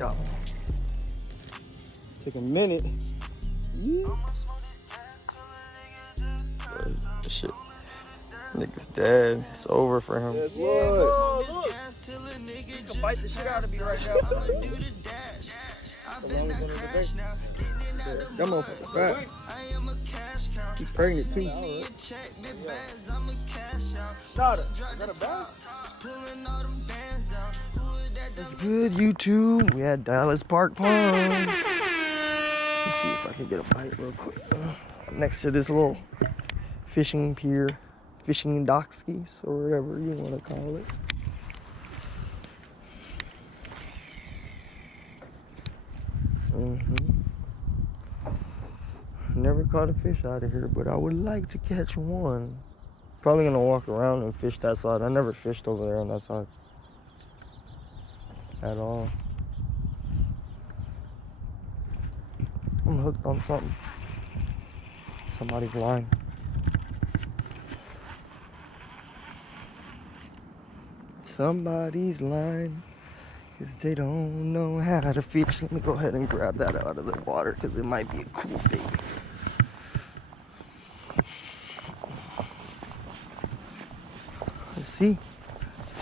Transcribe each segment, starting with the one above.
Got one. Take a minute. Yeah. Shit. Nigga's dead. It's over for him. Yes, look. You can fight the shit out of me right now. That motherfucker fat. She's pregnant too. Shot her. Is that a bag? That's good, YouTube. We had Dallas Park Pond. Let's see if I can get a bite real quick. Next to this little fishing pier, fishing dockskis, or whatever you want to call it. Never caught a fish out of here, but I would like to catch one. Probably gonna walk around and fish that side. I never fished over there on that side at all. I'm hooked on something. Somebody's line. Somebody's line, because they don't know how to fish. Let me go ahead and grab that out of the water, because it might be a cool bait. Let's see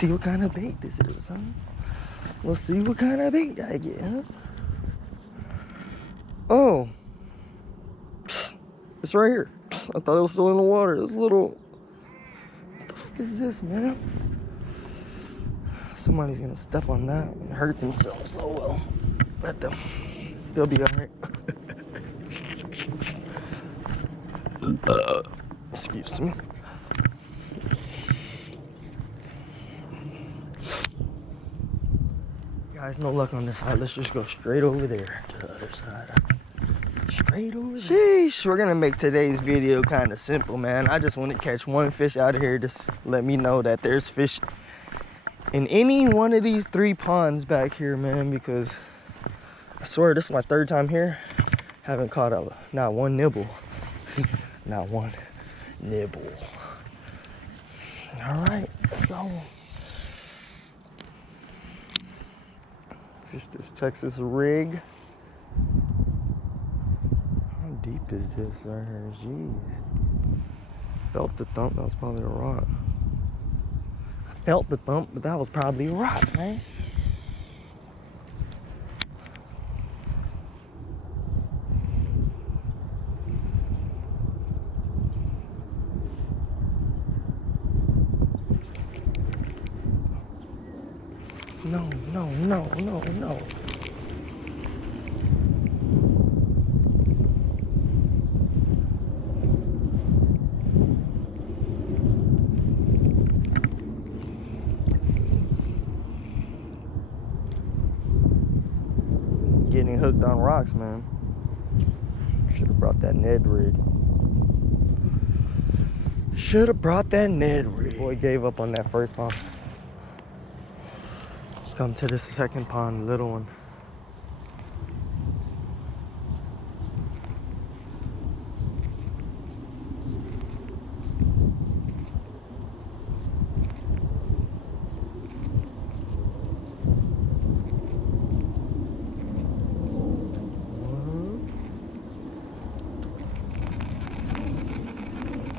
what kind of bait this is, huh? We'll see what kind of bait I get, huh? Oh, it's right here. I thought it was still in the water. This little, what the fuck is this, man? Somebody's gonna step on that and hurt themselves. Oh well, let them. They'll be all right. Excuse me. Guys, no luck on this side. Let's just go straight over there to the other side. Straight over there. Sheesh, we're gonna make today's video kind of simple, man. I just want to catch one fish out of here. Just let me know that there's fish in any one of these 3 ponds back here, man, because I swear this is my 3rd time here. Haven't caught not one nibble. Not one nibble. All right, let's go. Fish this Texas rig. How deep is this right here? Jeez. Felt the thump. That was probably a rock. I felt the thump, but that was probably a rock, man. No, no, no, no, no. Getting hooked on rocks, man. Should have brought that Ned rig. Should have brought that Ned rig. Boy gave up on that first pond. Come to the second pond, little one.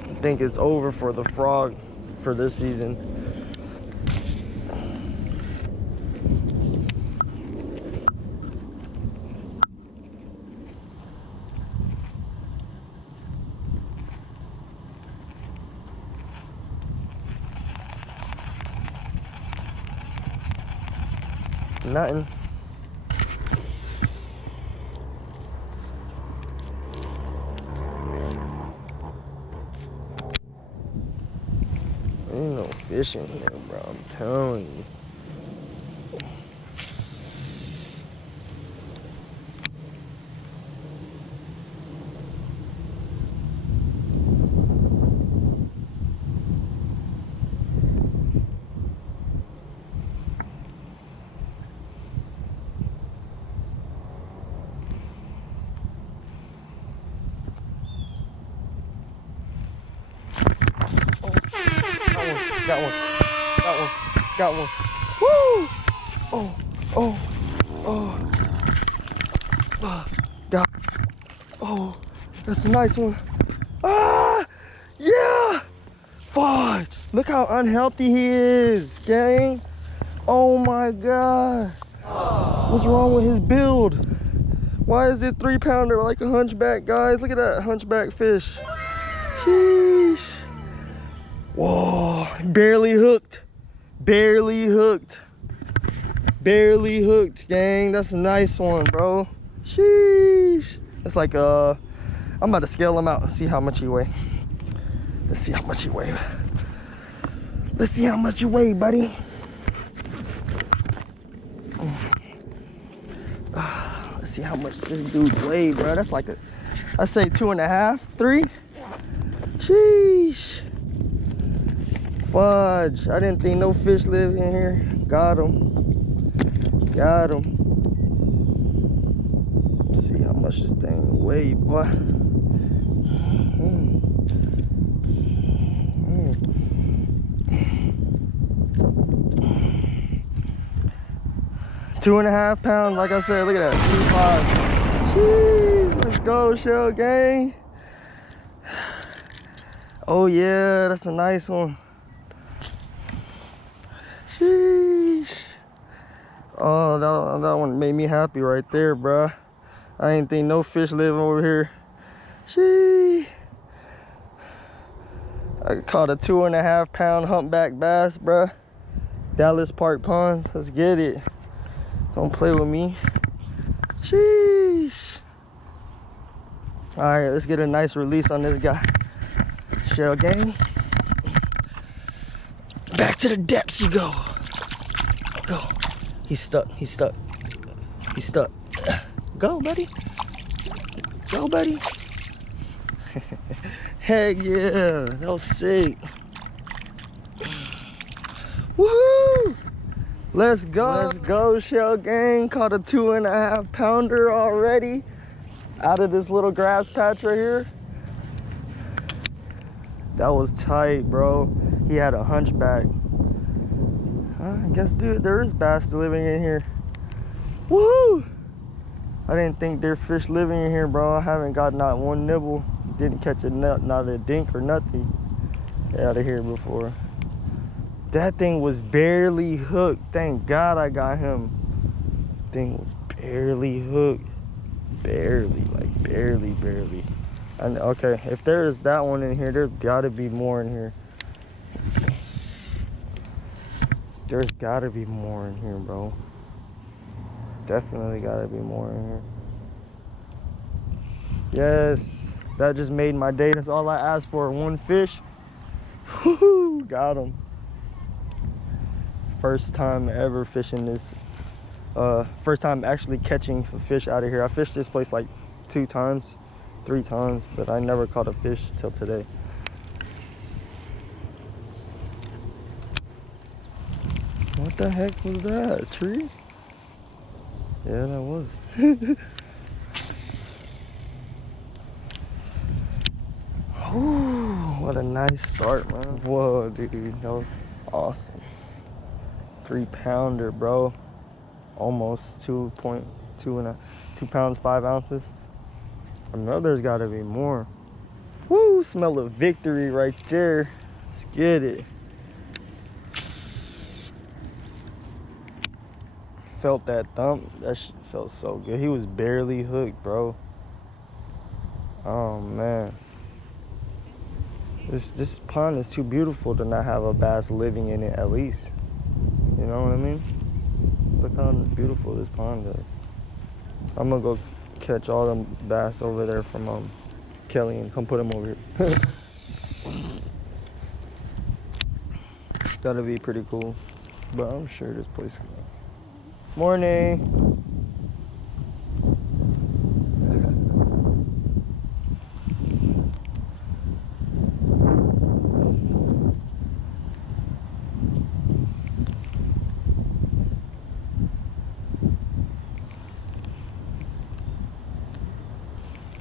I think it's over for the frog for this season. Nothing. Ain't no fish in here, bro. I'm telling you. Got one. Woo! Oh. That's a nice one. Ah, yeah. Fudge. Look how unhealthy he is, gang. Oh my God. What's wrong with his build? Why is this 3-pounder like a hunchback, guys? Look at that hunchback fish. Sheesh. Whoa, barely hooked. Barely hooked. Barely hooked, gang. That's a nice one, bro. Sheesh. It's like, I'm about to scale him out and see how much he weigh. Let's see how much you weigh. Let's see how much you weigh, buddy. Let's see how much this dude weighed, bro. That's like I say 2.5, 3. Sheesh. Fudge. I didn't think no fish lived in here. Got him. Got him. Let's see how much this thing weighed, boy. 2.5 pounds, like I said, look at that, 2.5. Jeez, let's go, Shell Gang. Oh yeah, that's a nice one. Sheesh. Oh, that one made me happy right there, bruh. I didn't think no fish live over here. Sheesh. I caught a 2.5 pound humpback bass, bruh. Dallas Park Ponds, let's get it. Don't play with me. Sheesh. All right, let's get a nice release on this guy. Shell Gang. Back to the depths you go. Go. He's stuck. He's stuck. He's stuck. Go, buddy. Go, buddy. Heck yeah. That was sick. Woohoo! Let's go. Let's go, Shell Gang. Caught a 2.5 pounder already out of this little grass patch right here. That was tight, bro. He had a hunchback. I guess, dude, there is bass living in here. Woo! I didn't think there's fish living in here, bro. I haven't got not one nibble. Didn't catch a nut, not a dink or nothing out of here before. That thing was barely hooked. Thank God I got him. Thing was barely hooked. Barely, like barely. And okay, if there is that one in here, there's gotta be more in here. There's gotta be more in here, bro. Definitely gotta be more in here. Yes, that just made my day. That's all I asked for, one fish. Woohoo, got him. First time ever fishing this. First time actually catching a fish out of here. I fished this place like 2 times, 3 times, but I never caught a fish till today. What the heck was that? A tree? Yeah, that was. Ooh, what a nice start, man. Whoa, dude, that was awesome. 3-pounder, bro. Almost 2 pounds, 5 ounces. I know there's gotta be more. Woo, smell of victory right there. Let's get it. Felt that thump. That shit felt so good. He was barely hooked, bro. Oh man. This pond is too beautiful to not have a bass living in it at least. You know what I mean? Look how beautiful this pond is. I'm gonna go catch all them bass over there from Kelly and come put them over here. That'll be pretty cool. But I'm sure this place is... Morning.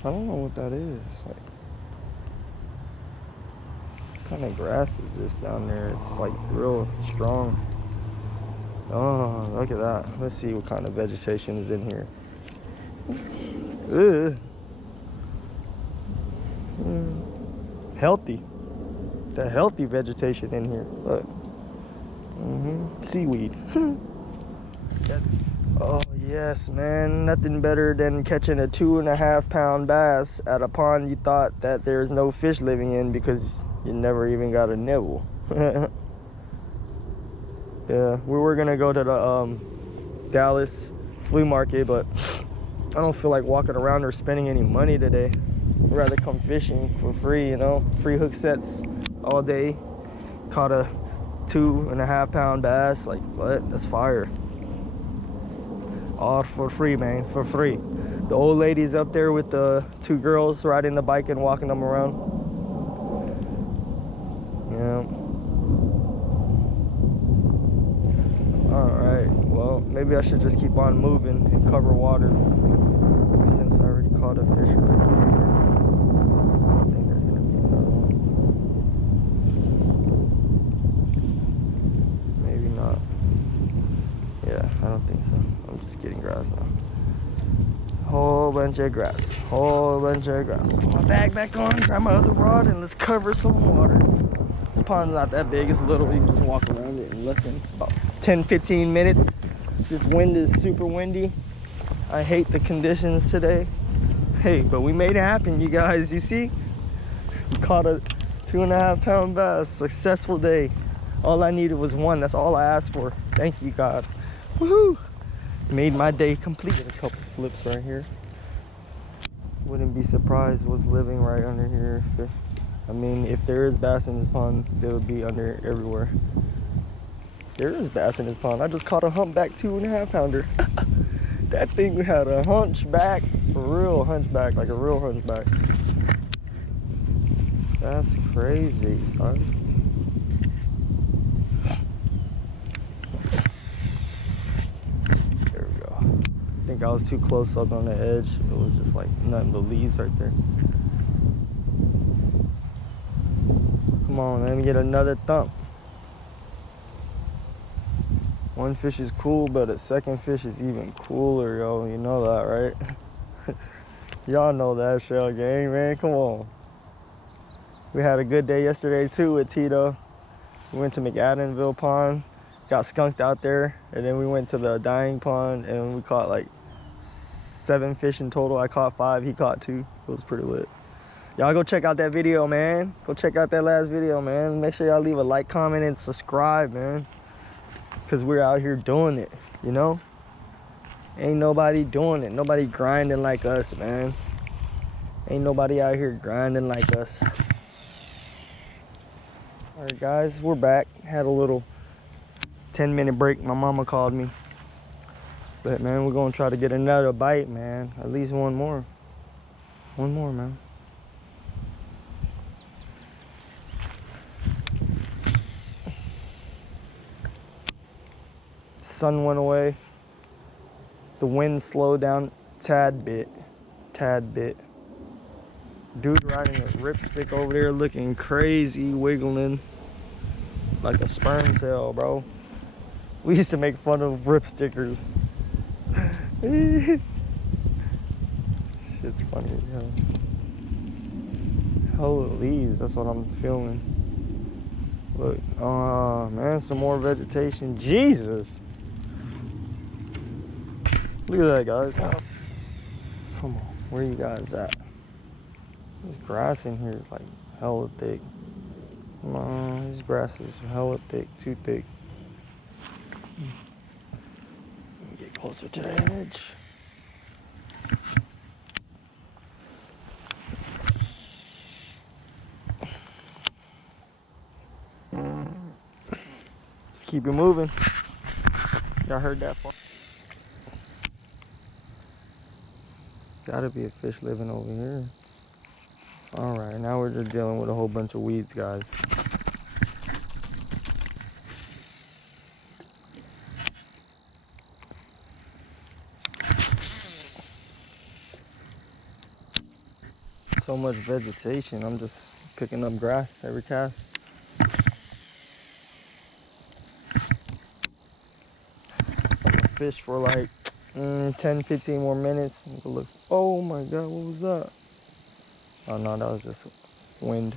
I don't know what that is. Like, what kind of grass is this down there? It's like real strong. Oh, look at that. Let's see what kind of vegetation is in here. Ugh. Healthy. The healthy vegetation in here. Look. Seaweed. Oh yes, man. Nothing better than catching a 2.5 pound bass at a pond you thought that there's no fish living in because you never even got a nibble. Yeah, we were gonna go to the Dallas flea market, but I don't feel like walking around or spending any money today. I'd rather come fishing for free, you know, free hook sets all day. Caught a 2.5 pound bass. Like, what? That's fire. All for free, man, for free. The old lady's up there with the 2 girls riding the bike and walking them around. Yeah. All right, well, maybe I should just keep on moving and cover water since I already caught a fish right here. I don't think there's gonna be another one. Maybe not. Yeah, I don't think so. I'm just getting grass now. Whole bunch of grass. Whole bunch of grass. Put my bag back on, grab my other rod, and let's cover some water. This pond's not that big. It's little. You can just walk around it in less than about 10-15 minutes. This wind is super windy. I hate the conditions today. Hey, but we made it happen, you guys. You see? We caught a 2.5 pound bass. Successful day. All I needed was one. That's all I asked for. Thank you, God. Woohoo! Made my day complete. There's a couple flips right here. Wouldn't be surprised what's living right under here. I mean, if there is bass in this pond, they would be under everywhere. There is bass in this pond. I just caught a humpback 2.5 pounder. That thing had a hunchback, a real hunchback, like a real hunchback. That's crazy, son. There we go. I think I was too close up on the edge. It was just like nothing but leaves right there. Come on, let me get another thump. One fish is cool, but a second fish is even cooler, yo. You know that, right? Y'all know that, Shell Gang, man. Come on. We had a good day yesterday, too, with Tito. We went to McAdamville Pond, got skunked out there, and then we went to the Dying Pond, and we caught like 7 fish in total. I caught 5, he caught 2. It was pretty lit. Y'all go check out that video, man. Go check out that last video, man. Make sure y'all leave a like, comment, and subscribe, man. Because we're out here doing it, you know? Ain't nobody doing it. Nobody grinding like us, man. Ain't nobody out here grinding like us. All right, guys, we're back. Had a little 10-minute break. My mama called me. But, man, we're going to try to get another bite, man. At least one more. One more, man. Sun went away. The wind slowed down tad bit. Dude riding a ripstick over there looking crazy, wiggling like a sperm cell, bro. We used to make fun of ripstickers. Shit's funny as hell. Hell of leaves, that's what I'm feeling. Look, man, some more vegetation. Jesus. Look at that, guys. Come on, where you guys at? This grass in here is like hella thick. Come on, this grass is hella thick, too thick. Let me get closer to the edge. Let's keep it moving. Y'all heard that far? Gotta be a fish living over here. All right, now we're just dealing with a whole bunch of weeds, guys. So much vegetation, I'm just picking up grass every cast. I'm gonna fish for like 10-15 more minutes. Look. Oh my God, what was that? Oh no, that was just wind.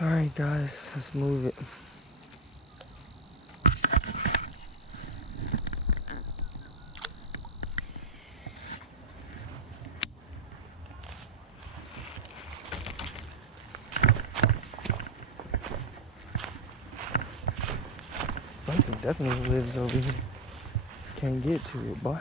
All right, guys, let's move it. Something definitely lives over here. Can't get to it, boy.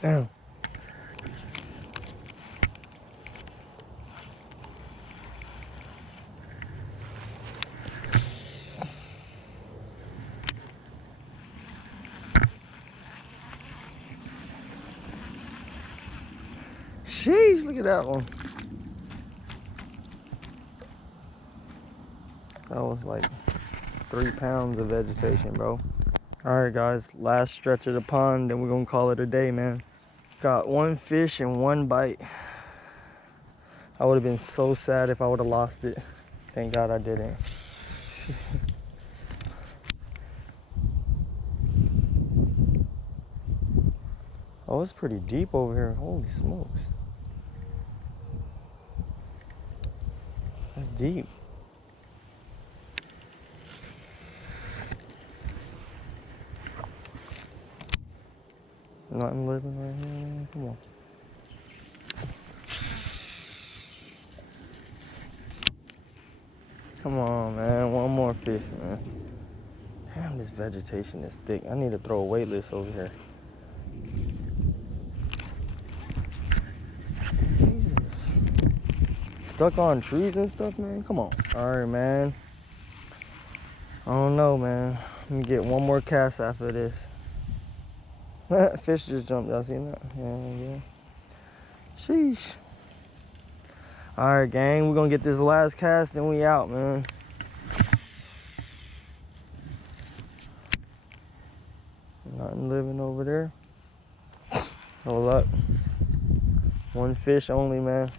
Damn. Sheesh, look at that one. That was like 3 pounds of vegetation, bro. All right, guys, last stretch of the pond, then we're gonna call it a day, man. Got 1 fish and 1 bite. I would have been so sad if I would have lost it. Thank God I didn't. Oh, it's pretty deep over here. Holy smokes. That's deep. Nothing living right here, man. Come on. Come on, man. 1 more fish, man. Damn, this vegetation is thick. I need to throw a weightless over here. Jesus. Stuck on trees and stuff, man. Come on. All right, man. I don't know, man. Let me get 1 more cast after this. Fish just jumped. Y'all seen that? Yeah. Sheesh. All right, gang. We're going to get this last cast and we out, man. Nothing living over there. Hold up. 1 fish only, man.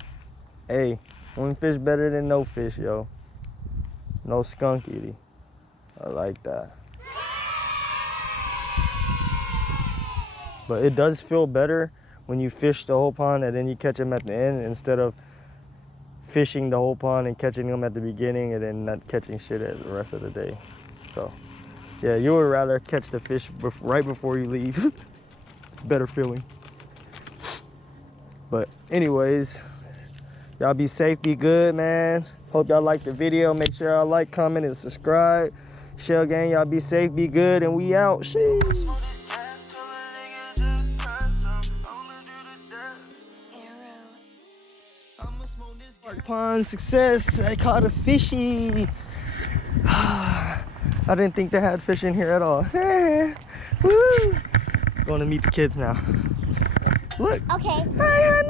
Hey, 1 fish better than no fish, yo. No skunk eating. I like that. But it does feel better when you fish the whole pond and then you catch them at the end instead of fishing the whole pond and catching them at the beginning and then not catching shit at the rest of the day. So, yeah, you would rather catch the fish right before you leave. It's a better feeling. But anyways, y'all be safe, be good, man. Hope y'all liked the video. Make sure y'all like, comment, and subscribe. Shell Gang, y'all be safe, be good, and we out. Sheesh. Pond success. I caught a fishy. I didn't think they had fish in here at all. Woo. Going to meet the kids now. Look. Okay. Hi,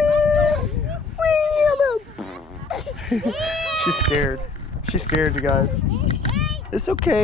honey. She's scared. She's scared, you guys. It's okay.